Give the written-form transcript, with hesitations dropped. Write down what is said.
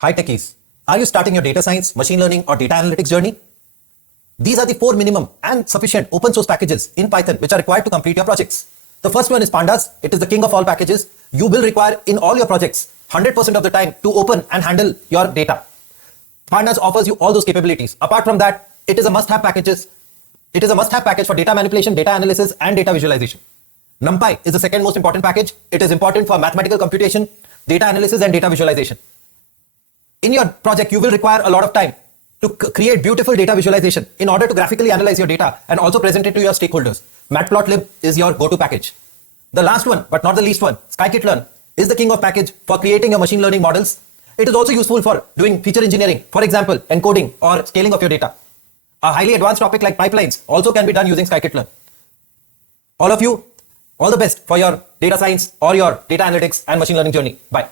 Hi techies, are you starting your data science, machine learning or data analytics journey? These are the 4 minimum and sufficient open source packages in Python which are required to complete your projects. The first one is Pandas. It is the king of all packages. You will require in all your projects 100% of the time to open and handle your data. Pandas offers you all those capabilities. Apart from that, it is a must-have packages. It is a must-have package for data manipulation, data analysis and data visualization. NumPy is the second most important package. It is important for mathematical computation, data analysis and data visualization. In your project, you will require a lot of time to create beautiful data visualization in order to graphically analyze your data and also present it to your stakeholders. Matplotlib is your go-to package. The last one, but not the least one, scikit-learn is the king of package for creating your machine learning models. It is also useful for doing feature engineering, for example, encoding or scaling of your data. A highly advanced topic like pipelines also can be done using scikit-learn. All of you, all the best for your data science or your data analytics and machine learning journey. Bye.